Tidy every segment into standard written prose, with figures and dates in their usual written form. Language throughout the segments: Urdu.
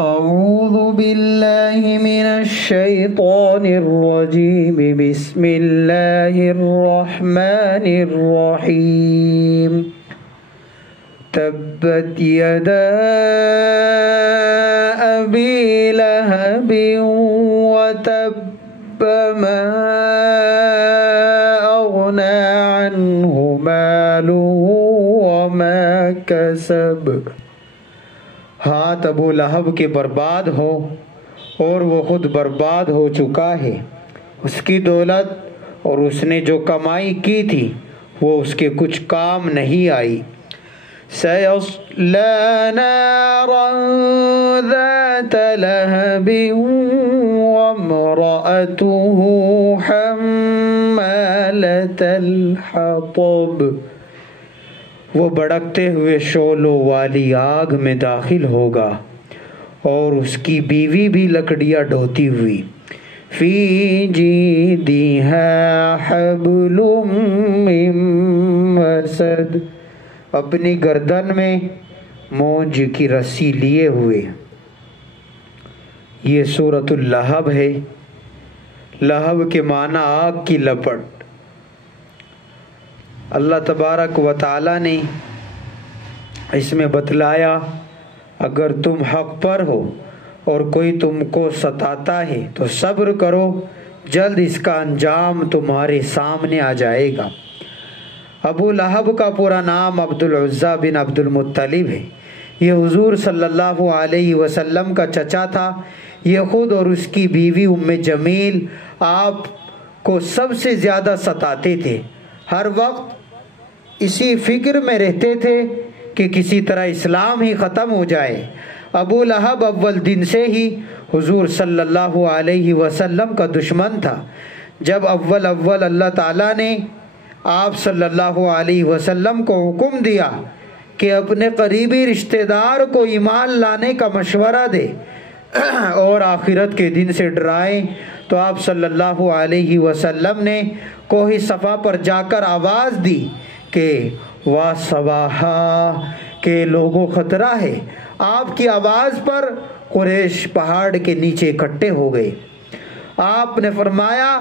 أعوذ بالله من الشيطان الرجيم بسم الله الرحمن الرحيم تبت يدا أبي لهب وتب ما أغنى عنه ماله وما كسب۔ ہاتھ ابو لہب کے برباد ہو اور وہ خود برباد ہو چکا ہے، اس کی دولت اور اس نے جو کمائی کی تھی وہ اس کے کچھ کام نہیں آئی۔ سَيَصْلَى نَارًا ذَاتَ لَهَبٍ وَامْرَأَتُهُ حَمَّالَةَ الْحَطَبِ۔ وہ بھڑکتے ہوئے شعلوں والی آگ میں داخل ہوگا اور اس کی بیوی بھی لکڑیاں ڈھوتی ہوئی۔ فی جیدہا حبل من مسد، اپنی گردن میں مونج کی رسی لیے ہوئے۔ یہ سورۃ اللہب ہے۔ لہب کے معنی آگ کی لپٹ۔ اللہ تبارک و تعالی نے اس میں بتلایا اگر تم حق پر ہو اور کوئی تم کو ستاتا ہے تو صبر کرو، جلد اس کا انجام تمہارے سامنے آ جائے گا۔ ابو لہب کا پورا نام عبد العزیٰ بن عبد المطلب ہے۔ یہ حضور صلی اللہ علیہ وسلم کا چچا تھا۔ یہ خود اور اس کی بیوی ام جمیل آپ کو سب سے زیادہ ستاتے تھے، ہر وقت اسی فکر میں رہتے تھے کہ کسی طرح اسلام ہی ختم ہو جائے۔ ابو لہب اول دن سے ہی حضور صلی اللہ علیہ وسلم کا دشمن تھا۔ جب اول اللہ تعالیٰ نے آپ صلی اللہ علیہ وسلم کو حکم دیا کہ اپنے قریبی رشتہ دار کو ایمان لانے کا مشورہ دے اور آخرت کے دن سے ڈرائیں، تو آپ صلی اللہ علیہ وسلم نے کوہ صفا پر جا کر آواز دی کہ وا صباحا، کہ لوگوں خطرہ ہے۔ آپ کی آواز پر قریش پہاڑ کے نیچے اکٹھے ہو گئے۔ آپ نے فرمایا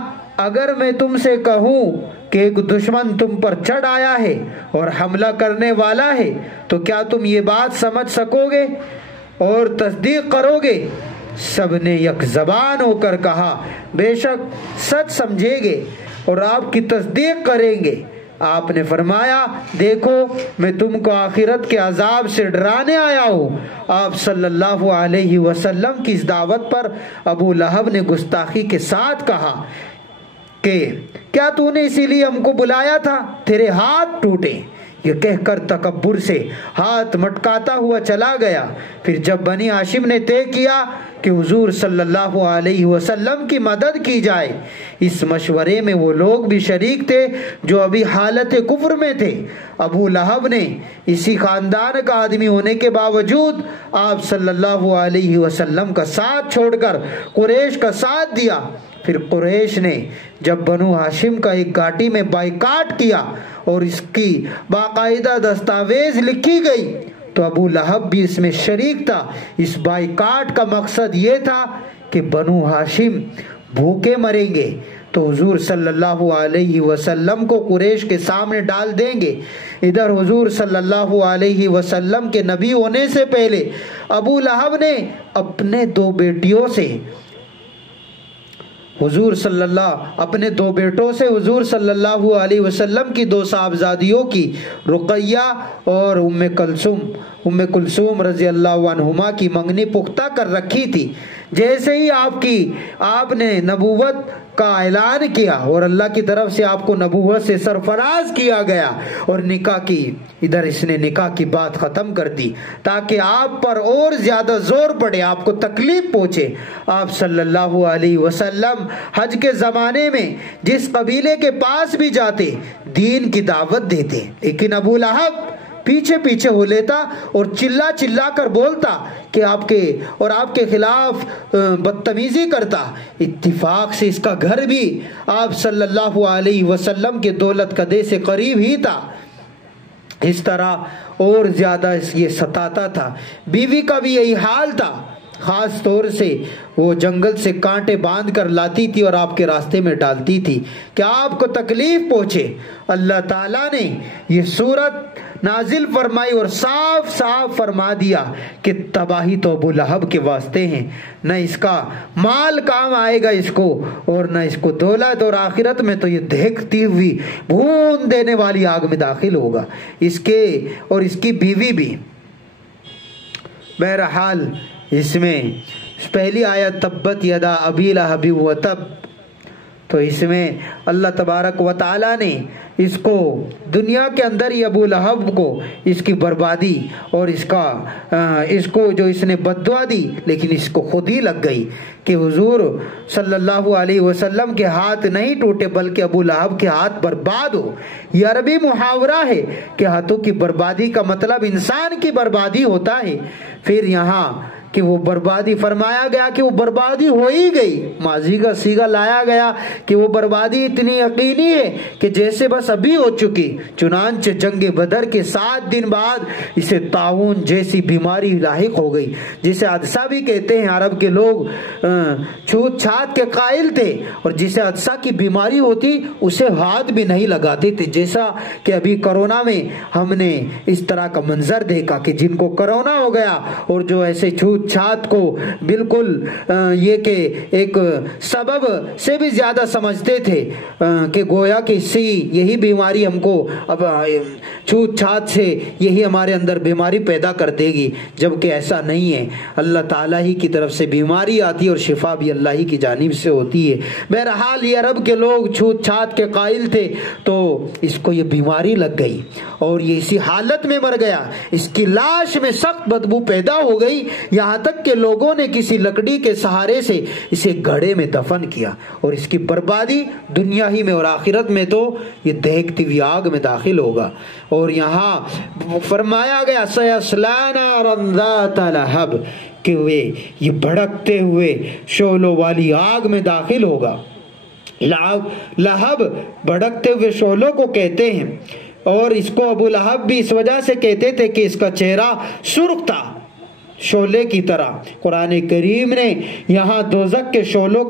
اگر میں تم سے کہوں کہ ایک دشمن تم پر چڑھ آیا ہے اور حملہ کرنے والا ہے تو کیا تم یہ بات سمجھ سکو گے اور تصدیق کرو گے؟ سب نے یک زبان ہو کر کہا بے شک سچ سمجھیں گے اور آپ کی تصدیق کریں گے۔ آپ نے فرمایا دیکھو میں تم کو آخرت کے عذاب سے ڈرانے آیا ہوں۔ آپ صلی اللہ علیہ وسلم کی اس دعوت پر ابو لہب نے گستاخی کے ساتھ کہا کہ کیا تو نے اسی لیے ہم کو بلایا تھا؟ تیرے ہاتھ ٹوٹے۔ یہ کہہ کر تکبر سے ہاتھ مٹکاتا ہوا چلا گیا۔ پھر جب بنی ہاشم نے طے کیا کہ حضور صلی اللہ علیہ وسلم کی مدد کی جائے، اس مشورے میں وہ لوگ بھی شریک تھے جو ابھی حالت کفر میں تھے۔ ابو لہب نے اسی خاندان کا آدمی ہونے کے باوجود آپ صلی اللہ علیہ وسلم کا ساتھ چھوڑ کر قریش کا ساتھ دیا۔ پھر قریش نے جب بنو ہاشم کا ایک گھاٹی میں بائیکاٹ کیا اور اس کی باقاعدہ دستاویز لکھی گئی تو ابو لہب بھی اس میں شریک تھا۔ اس بائیکاٹ کا مقصد یہ تھا کہ بنو ہاشم بھوکے مریں گے تو حضور صلی اللہ علیہ وسلم کو قریش کے سامنے ڈال دیں گے۔ ادھر حضور صلی اللہ علیہ وسلم کے نبی ہونے سے پہلے ابو لہب نے اپنے دو بیٹیوں سے اپنے دو بیٹوں سے حضور صلی اللہ علیہ وسلم کی دو صاحبزادیوں کی رقیہ اور ام کلثوم رضی اللہ عنہما کی منگنی پختہ کر رکھی تھی۔ جیسے ہی آپ نے نبوت کا اعلان کیا اور اللہ کی طرف سے آپ کو نبوت سے سرفراز کیا گیا اور نکاح کی، ادھر اس نے نکاح کی بات ختم کر دی تاکہ آپ پر اور زیادہ زور پڑے، آپ کو تکلیف پہنچے۔ آپ صلی اللہ علیہ وسلم حج کے زمانے میں جس قبیلے کے پاس بھی جاتے دین کی دعوت دیتے، لیکن ابو لہب پیچھے پیچھے ہو لیتا اور چلا چلا کر بولتا کہ آپ کے خلاف بدتمیزی کرتا۔ اتفاق سے اس کا گھر بھی آپ صلی اللہ علیہ وسلم کے دولت قدے سے قریب ہی تھا، اس طرح اور زیادہ یہ ستاتا تھا۔ بیوی کا بھی یہی حال تھا۔ خاص طور سے وہ جنگل سے کانٹے باندھ کر لاتی تھی اور آپ کے راستے میں ڈالتی تھی کہ آپ کو تکلیف پہنچے۔ اللہ تعالیٰ نے یہ صورت نازل فرمائی اور صاف صاف فرما دیا کہ تباہی تو ابو لہب کے واسطے ہیں، نہ اس کا مال کام آئے گا اس کو، اور نہ اس کو دولت، اور آخرت میں تو یہ دہکتی ہوئی بھون دینے والی آگ میں داخل ہوگا، اس کے اور اس کی بیوی بھی۔ بہرحال اس میں پہلی آیت تبت یدا ابی لہب وتب، تو اس میں اللہ تبارک و تعالیٰ نے اس کو دنیا کے اندر ہی ابو لہب کو اس کی بربادی اور اس کو جو اس نے بد دعا دی، لیکن اس کو خود ہی لگ گئی کہ حضور صلی اللہ علیہ وسلم کے ہاتھ نہیں ٹوٹے بلکہ ابو لہب کے ہاتھ برباد ہو۔ یہ عربی محاورہ ہے کہ ہاتھوں کی بربادی کا مطلب انسان کی بربادی ہوتا ہے۔ پھر یہاں کہ وہ بربادی فرمایا گیا کہ وہ بربادی ہو ہی گئی، ماضی کا صیغہ لایا گیا کہ وہ بربادی اتنی یقینی ہے کہ جیسے بس ابھی ہو چکی۔ چنانچہ جنگ بدر کے 7 دن بعد اسے طاعون جیسی بیماری لاحق ہو گئی، جسے حادثہ بھی کہتے ہیں۔ عرب کے لوگ چھوت چھات کے قائل تھے، اور جسے حادثہ کی بیماری ہوتی اسے ہاتھ بھی نہیں لگاتے تھے، جیسا کہ ابھی کرونا میں ہم نے اس طرح کا منظر دیکھا کہ جن کو کرونا ہو گیا اور جو ایسے چھوت چھات کو بالکل یہ کہ ایک سبب سے بھی زیادہ سمجھتے تھے کہ گویا کہ اسی یہی بیماری ہم کو اب چھوت چھات سے یہی ہمارے اندر بیماری پیدا کر دے گی، جبکہ ایسا نہیں ہے۔ اللہ تعالیٰ ہی کی طرف سے بیماری آتی ہے اور شفا بھی اللہ ہی کی جانب سے ہوتی ہے۔ بہرحال یہ عرب کے لوگ چھوت چھات کے قائل تھے، تو اس کو یہ بیماری لگ گئی اور یہ اسی حالت میں مر گیا۔ اس کی لاش میں سخت بدبو پیدا ہو گئی، یہاں تک کہ لوگوں نے کسی لکڑی کے سہارے سے اسے گڑھے میں دفن کیا، اور اس کی بربادی دنیا ہی میں اور آخرت میں تو یہ دہکتی ہوئی آگ میں داخل ہوگا۔ اور یہاں فرمایا گیا سیصلی نارا ذات لہب، کہ یہ بھڑکتے ہوئے شعلوں والی آگ میں داخل ہوگا۔ لہب بھڑکتے ہوئے شعلوں کو کہتے ہیں، اور اس کو ابو لہب بھی اس وجہ سے کہتے تھے کہ اس کا چہرہ سرخ تھا شعلے کی طرح۔ قرآن کریم نے یہاں دوزخ کے شعلوں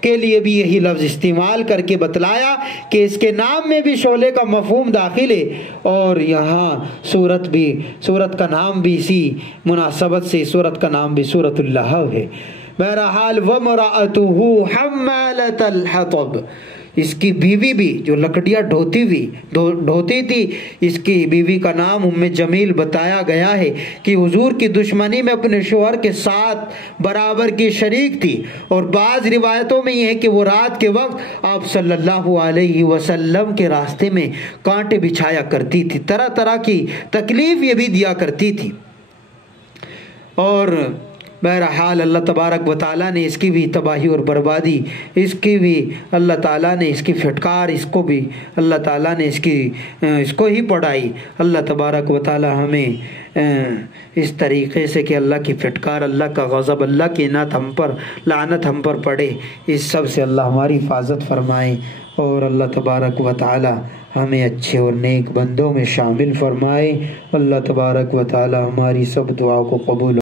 کے لیے بھی یہی لفظ استعمال کر کے بتلایا کہ اس کے نام میں بھی شعلے کا مفہوم داخل ہے، اور یہاں سورت کا نام بھی اسی مناسبت سے سورت کا نام بھی سورۃ اللہب ہے۔ بہرحال وَمْرَأَتُهُ حَمَّالَةَ الْحَطَبِ، اس کی بیوی بھی جو لکڑیاں ڈھوتی تھی، اس کی بیوی کا نام ام جمیل بتایا گیا ہے کہ حضور کی دشمنی میں اپنے شوہر کے ساتھ برابر کی شریک تھی، اور بعض روایتوں میں یہ ہے کہ وہ رات کے وقت آپ صلی اللہ علیہ وسلم کے راستے میں کانٹے بچھایا کرتی تھی، طرح طرح کی تکلیف یہ بھی دیا کرتی تھی۔ اور بہرحال اللہ تبارک و تعالیٰ نے اس کی بھی تباہی اور بربادی، اس کی بھی اللہ تعالیٰ نے اس کی پھٹکار، اس کو بھی اللہ تعالیٰ نے اس کو ہی پڑھائی۔ اللہ تبارک و تعالیٰ ہمیں اس طریقے سے کہ اللہ کی پھٹکار، اللہ کا غضب، اللہ کی لعنت ہم پر پڑے، اس سب سے اللہ ہماری حفاظت فرمائے، اور اللہ تبارک و تعالیٰ ہمیں اچھے اور نیک بندوں میں شامل فرمائے۔ اللہ تبارک و تعالیٰ ہماری سب دعاؤں کو قبول